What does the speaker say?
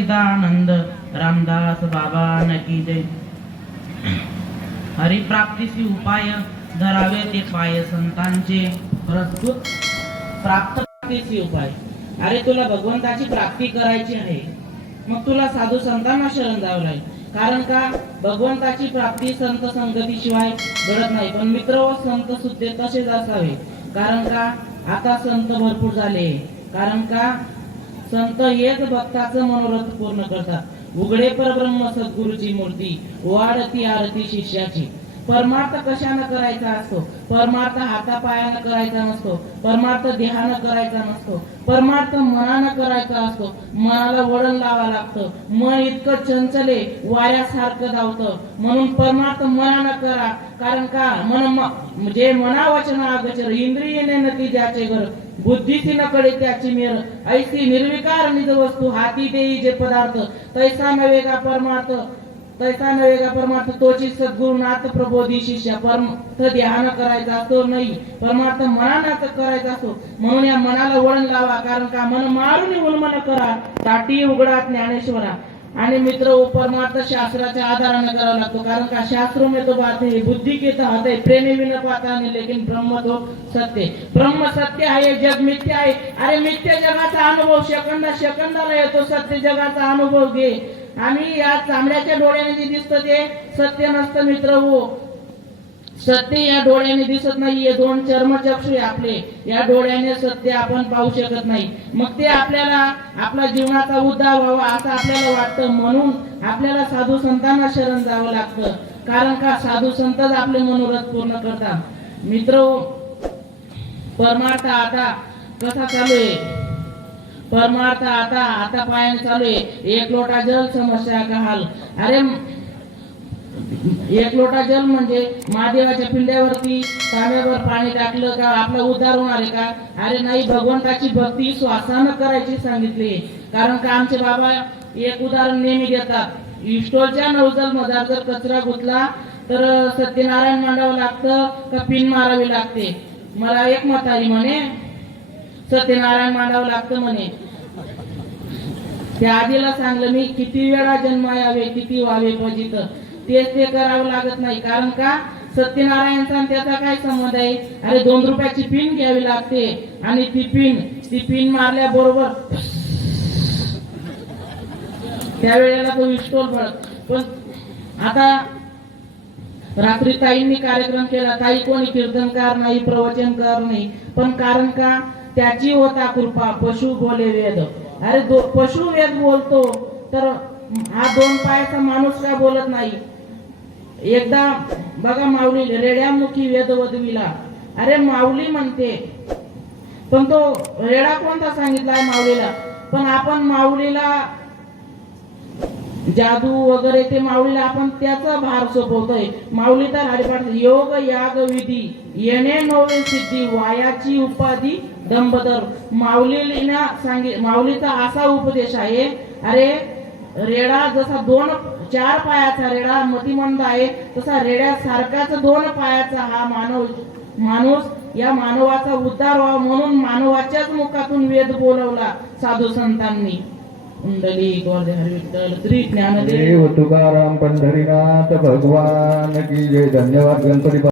सच्चिदानंद रामदास बाबा नकी जय. हरिप्राप्तीशी उपाय धरावे ते पाय संतांचे. प्रस्तुत प्राप्त प्राप्तीसी उपाय. अरे तुला भगवंताची प्राप्ती करायची आहे. मग तुला साधू संतांना शरण जावं लागेल. कारण का? भगवंताची प्राप्ती संत संगतीशिवाय घडत नाही. पण मित्र व संत सुद्धा तसेच असावे. कारण का? आता संत भरपूर झाले. कारण का? संत हेच भक्ताचं मनोरथ पूर्ण करतात. उघडे परब्रह्म सद्गुरूची मूर्ती वाढती आरती शिष्याची. परमार्थ कशानं करायचा असतो? परमार्थ हातापायानं करायचा नसतो. परमार्थ देहानं करायचा नसतो. परमार्थ मनानं करायचा असतो. मनाला वळण लावा लागतं. मन इतकं चंचले वाऱ्यासारखं धावतं. म्हणून परमार्थ मनानं करा. कारण का? मन जे मना वचन अगचर इंद्रियने नती ज्याचे घर बुद्धीची नकडे त्याची मेर ऐसी निर्विकार निज वस्तू हाती देई जे पदार्थ. तैसा नवेगा परमार्थ. तैसा नवेगा परमार्थ तोची सद्गुरुनाथ प्रबोधी शिष्य. परमार्थ ध्यान करायचा असतो नाही. परमार्थ मनानाच करायचा असतो म्हणून या मनाला वळण लावा. कारण का मन मारून उन्मन करा. ताटी उघडा ज्ञानेश्वरा. आणि मित्र व परमार्थ शास्त्राच्या आधाराने करावा लागतो. कारण का शास्त्र में तो बात है बुद्धि के तो हाथ है प्रेमी विन पाता नहीं लेकिन ब्रह्म तो सत्य ब्रह्म सत्य आहे जग मिथ्य आहे अरे मिथ्य जगाचा अनुभव शकंदा शकंदाला येतो सत्य जगाचा अनुभव घे. आणि या चांबड्याच्या डोळ्याने जे दिसतं ते सत्य नसतं मित्र हो. सत्य या डोळ्याने दिसत नाही हे दोन चर्मचक्षु आपले. या डोळ्याने सत्य आपण पाहू शकत नाही. मग ते आपल्याला आपला जीवनाचा उद्धार व्हावा असं आपल्याला वाटतं. म्हणून आपल्याला साधू संतांना शरण जावं लागतं. कारण का? साधू संतच आपले मनोरथ पूर्ण करतात. मित्र परमार्थ आता कसा चालू आहे? परमार्थ आता आता पायाने चालू आहे. एक लोटा जल समस्या का हाल? अरे एक लोटा जल म्हणजे महादेवाच्या पिंड्यावरती तांब्यावर पाणी टाकलं का आपला उद्धार होणार आहे का? अरे नाही भगवंताची भक्ती श्वासानं करायची सांगितली. कारण का आमचे बाबा एक उदाहरण नेहमी देतात. इस्टोलच्या नवजल मधार जर कचरा गुतला तर सत्यनारायण मांडावं लागतं का पिन मारावी लागते? मला एक म्हातारी म्हणे. सत्यनारायण मांडावं लागतं म्हणे. त्या आधीला सांगलं मी किती वेळा जन्म यावे किती व्हावे पजित तेच ते करावं लागत नाही. कारण का? सत्यनारायणचा त्याचा काय संबंध आहे? अरे दोन रुपयाची पिन घ्यावी लागते. आणि ती पिन ती पिन मारल्याबरोबर त्यावेळेला तो विस्टोल पडत पण आता रात्री ताईंनी कार्यक्रम केला. ताई कोणी कीर्तनकार नाही प्रवचनकार नाही. पण कारण का? त्याची होता कृपा पशु बोले वेद. अरे दो पशु वेद बोलतो. तर हा दोन पायाचा माणूस काय बोलत नाही? एकदा बघा माऊली रेड्यामुखी वेदवधवीला अरे माऊली म्हणते पण तो रेडा कोणता सांगितला माऊलीला? पण आपण माऊलीला जादू वगैरे ते माऊलीला आपण त्याचा भार सोपवतोय. माऊली तर हरिपाठ योग याग विधी येणे नोवे सिद्धी वायाची उपाधी दंबदर माऊलीला सांगित माऊलीचा असा उपदेश आहे अरे रेडा जसा दोन चार पायाचा रेडा मतिमंद आहे तसा रेड्यासारखाच दोन पायाचा हा मानव माणूस या मानवाचा उद्धार व्हावा म्हणून मानवाच्याच मुखातून वेद बोलवला साधू संतांनी. कुंडली गोर्धे हरिविठ्ठल श्री ज्ञानदेव देव तुकाराम पंढरीनाथ भगवान की जय. धन्यवाद गणपती